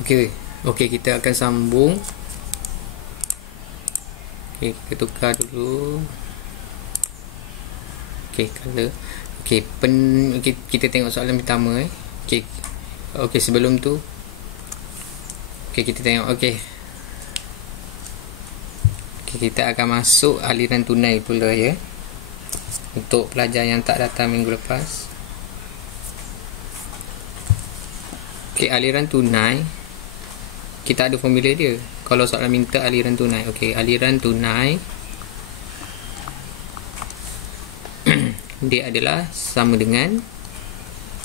Okey, kita akan sambung. Okey, kita tukar dulu. Okey, color. Okey, kita tengok soalan pertama Okey, sebelum tu kita tengok kita akan masuk aliran tunai pula ya. Untuk pelajar yang tak datang minggu lepas. Okey, aliran tunai kita ada formula dia. Kalau soalan minta aliran tunai. Okey, aliran tunai dia adalah sama dengan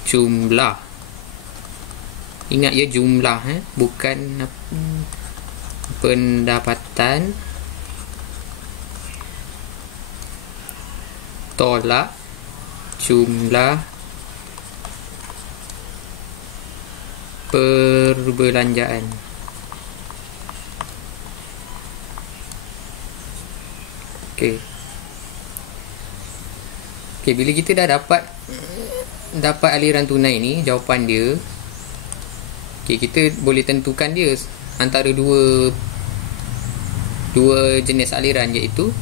jumlah. Ingat ya, jumlah bukan pendapatan tolak jumlah perbelanjaan. Okey, bila kita dah dapat aliran tunai ni, jawapan dia, kita boleh tentukan dia antara dua jenis aliran, iaitu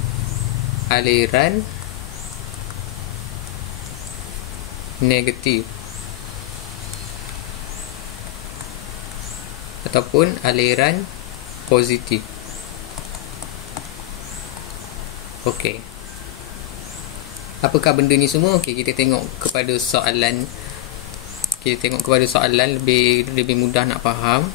aliran negatif ataupun aliran positif. Okey, apakah benda ni semua? Okey, kita tengok kepada soalan. Lebih mudah nak faham.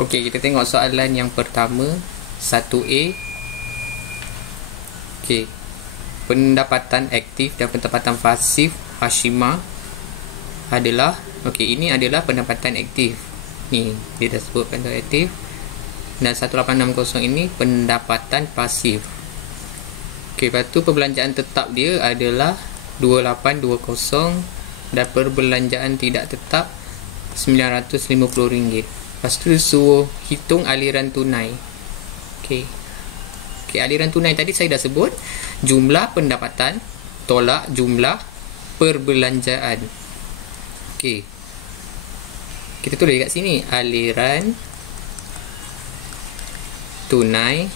Okey, kita tengok soalan yang pertama, 1A. Okey, pendapatan aktif dan pendapatan pasif Hashimah adalah, ini adalah pendapatan aktif. Ni dia dah sebut pendapatan aktif. Dan 1860 ini pendapatan pasif. Okey, lepas tu perbelanjaan tetap dia adalah 2820 dan perbelanjaan tidak tetap RM950. Lepas tu suruh hitung aliran tunai. Okey, aliran tunai tadi saya dah sebut, jumlah pendapatan tolak jumlah perbelanjaan. Okey, kita tulis kat sini, aliran tunai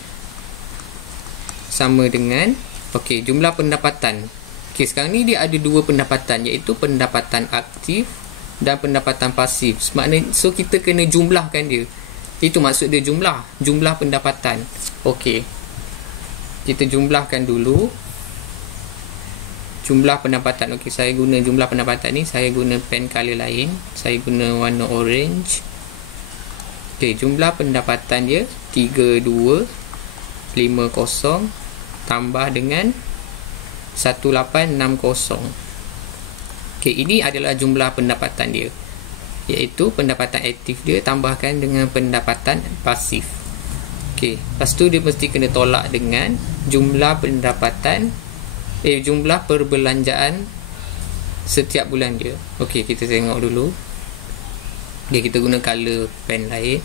sama dengan jumlah pendapatan. Okey, sekarang ni dia ada dua pendapatan, iaitu pendapatan aktif dan pendapatan pasif. Maknanya, so kita kena jumlahkan dia. Itu maksud dia jumlah pendapatan. Okey, kita jumlahkan dulu jumlah pendapatan. Okey, saya guna jumlah pendapatan ni, saya guna pen color lain, saya guna warna orange. Okey, jumlah pendapatan dia 3250 tambah dengan 1860. Okey, ini adalah jumlah pendapatan dia, iaitu pendapatan aktif dia tambahkan dengan pendapatan pasif. Okey, lepas tu dia mesti kena tolak dengan jumlah pendapatan jumlah perbelanjaan setiap bulan dia. Okey, kita tengok dulu. Kita guna color pen lain.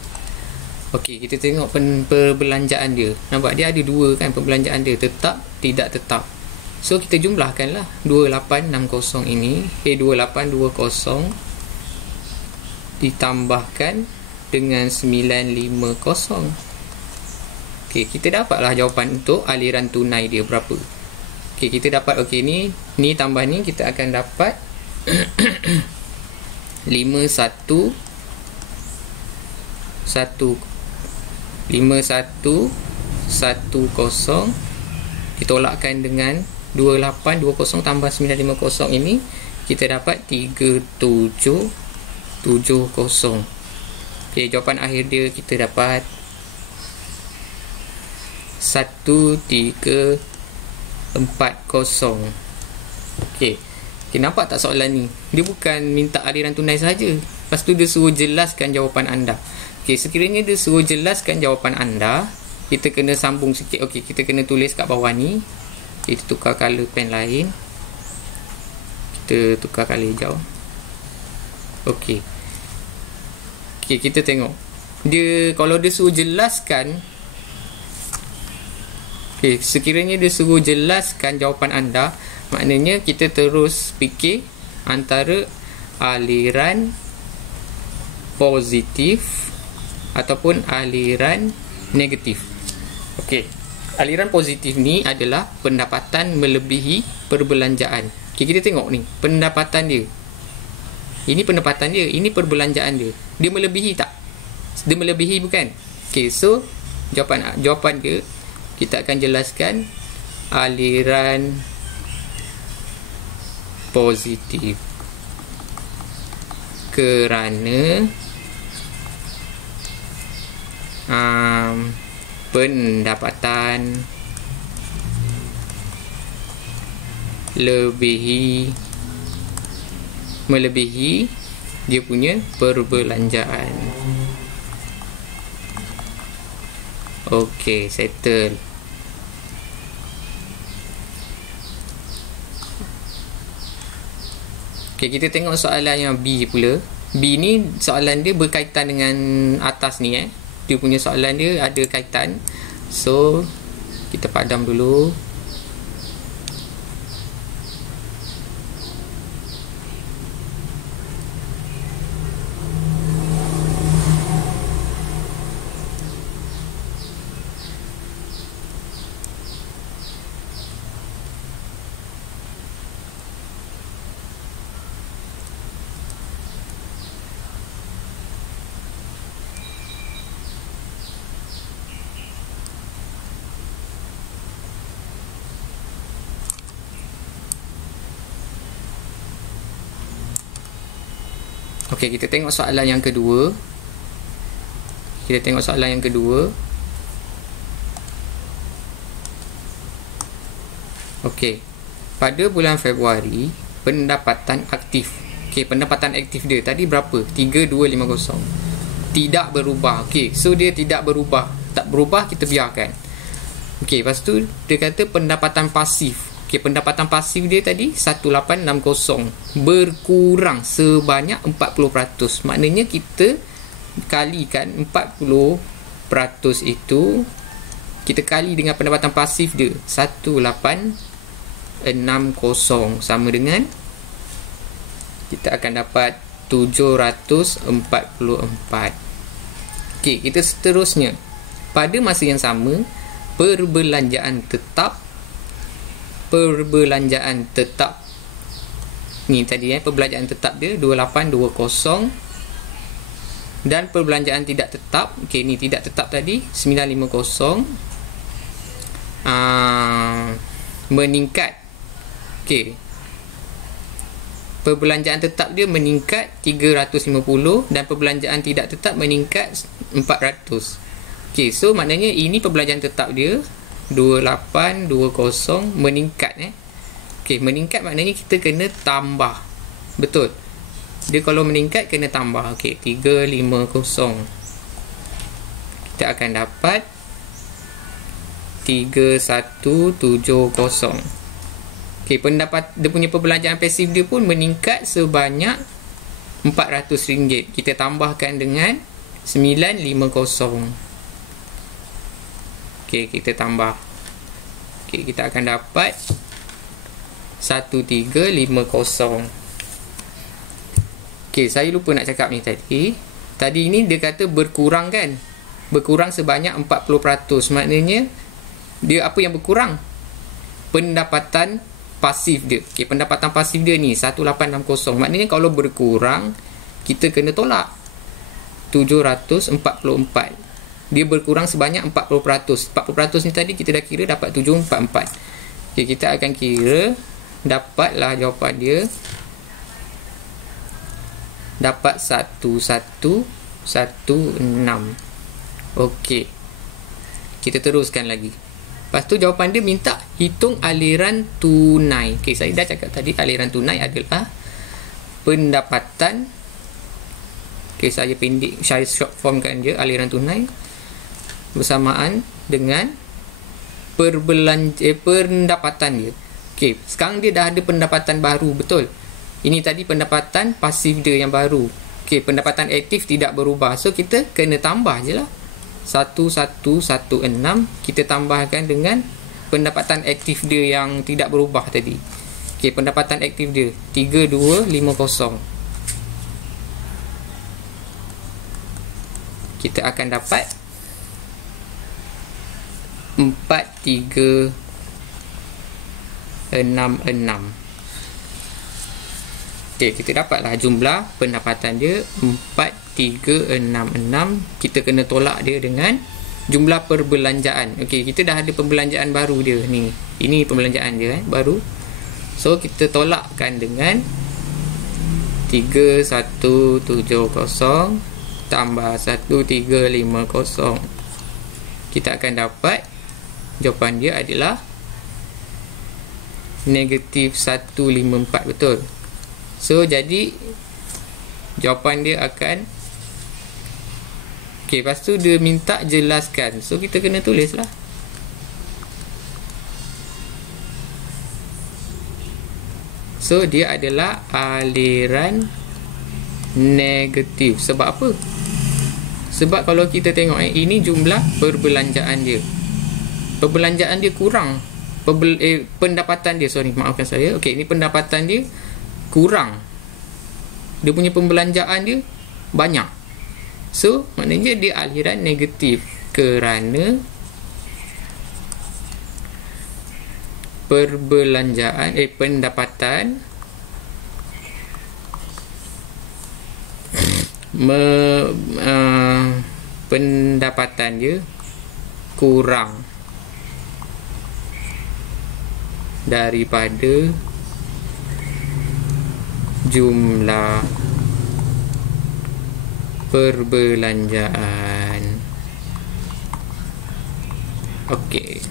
Okey, kita tengok perbelanjaan dia. Nampak dia ada dua kan, perbelanjaan dia tetap, tidak tetap. So kita jumlahkanlah 2860 ini 2820 ditambahkan dengan 950. Okey, kita dapatlah jawapan untuk aliran tunai dia berapa. Okey, kita dapat ni tambah ni, kita akan dapat 5110 ditolakkan dengan 2820 tambah 950 ini, kita dapat 3770. Okey, jawapan akhir dia kita dapat 1340. Okey, nampak tak soalan ni? Dia bukan minta aliran tunai saja. Lepas tu dia suruh jelaskan jawapan anda. Okey, sekiranya dia suruh jelaskan jawapan anda, kita kena sambung sikit. Okey, kita kena tulis kat bawah ni. Kita tukar color pen lain. Kita tukar color hijau. Okey. Okey, kita tengok. Dia kalau dia suruh jelaskan, okey, sekiranya dia suruh jelaskan jawapan anda, maknanya kita terus fikir antara aliran positif ataupun aliran negatif. Okey. Aliran positif ni adalah pendapatan melebihi perbelanjaan. Okey, kita tengok ni, pendapatan dia. Ini pendapatan dia, ini perbelanjaan dia. Dia melebihi tak? Dia melebihi bukan? Okey, so jawapan dia kita akan jelaskan aliran positif kerana pendapatan melebihi dia punya perbelanjaan. Okey, settle. Okey, kita tengok soalan yang B pula. B ni soalan dia berkaitan dengan atas ni Dia punya soalan dia ada kaitan. So kita padam dulu. Okey, kita tengok soalan yang kedua. Okey. Pada bulan Februari, pendapatan aktif. Okey, pendapatan aktif dia tadi berapa? 3250. Tidak berubah. Okey, so dia tidak berubah. Tak berubah, kita biarkan. Okey, lepas tu dia kata pendapatan pasif. Okey, pendapatan pasif dia tadi 1860, berkurang sebanyak 40%. Maknanya kita kalikan 40% itu, kita kali dengan pendapatan pasif dia 1860, sama dengan kita akan dapat 744. Okey, kita seterusnya. Pada masa yang sama, perbelanjaan tetap ni tadi perbelanjaan tetap dia 2820, dan perbelanjaan tidak tetap, okey, ni tidak tetap tadi 950, meningkat. Okey, perbelanjaan tetap dia meningkat 350 dan perbelanjaan tidak tetap meningkat 400. Okey, so maknanya ini perbelanjaan tetap dia 2820 meningkat Okey, meningkat maknanya kita kena tambah. Betul. Dia kalau meningkat kena tambah. Okey, 350. Kita akan dapat 3170. Okey, dia punya perbelanjaan pasif dia pun meningkat sebanyak RM400. Kita tambahkan dengan 950. Okey, kita tambah. Okey, kita akan dapat 1350. Okey, saya lupa nak cakap ni tadi. Tadi ni dia kata berkurang kan? Berkurang sebanyak 40%. Maknanya dia apa yang berkurang? Pendapatan pasif dia. Okey, pendapatan pasif dia ni 1860. Maknanya kalau berkurang, kita kena tolak 744. Dia berkurang sebanyak 40%. 40% ni tadi kita dah kira dapat 744. Okey, kita akan kira, dapatlah jawapan dia. Dapat 1116. Okey, kita teruskan lagi. Lepas tu jawapan dia minta hitung aliran tunai. Okey, saya dah cakap tadi aliran tunai adalah pendapatan. Okey, saya short formkan je aliran tunai bersamaan dengan pendapatan dia. Okey, sekarang dia dah ada pendapatan baru, betul? Ini tadi pendapatan pasif dia yang baru. Okey, pendapatan aktif tidak berubah. So kita kena tambah je lah. 1116 kita tambahkan dengan pendapatan aktif dia yang tidak berubah tadi. Okey, pendapatan aktif dia 3250. Kita akan dapat 4366. Okey, kita dapatlah jumlah pendapatan dia 4366. Kita kena tolak dia dengan jumlah perbelanjaan. Okey, kita dah ada perbelanjaan baru dia ni. Ini perbelanjaan dia baru. So kita tolakkan dengan 3170 tambah 1350. Kita akan dapat jawapan dia adalah negatif 154. Betul? So jadi jawapan dia akan okey, lepas tu dia minta jelaskan. So kita kena tulis lah. So dia adalah aliran negatif. Sebab apa? Sebab kalau kita tengok ini jumlah perbelanjaan dia. Perbelanjaan dia kurang. Pendapatan dia, sorry, maafkan saya. Okey, ini pendapatan dia kurang. Dia punya pembelanjaan dia banyak. So maknanya dia aliran negatif kerana perbelanjaan pendapatan pendapatan dia kurang daripada jumlah perbelanjaan. Okey.